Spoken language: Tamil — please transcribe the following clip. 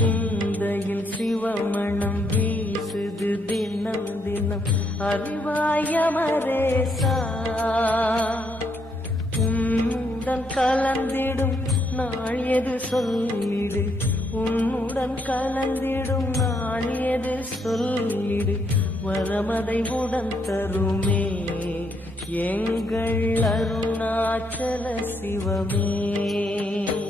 சிந்தையில் சிவமணம் வீசுது தினம் தினம் அறிவாயமரேசா உன்னுடன் கலந்திடும் நாள் எது சொல்லிடு உன்னுடன் கலந்திடும் நாள் எது சொல்லிடு வரமதை உடன் தருமே எங்கள் அருணாச்சல சிவமே.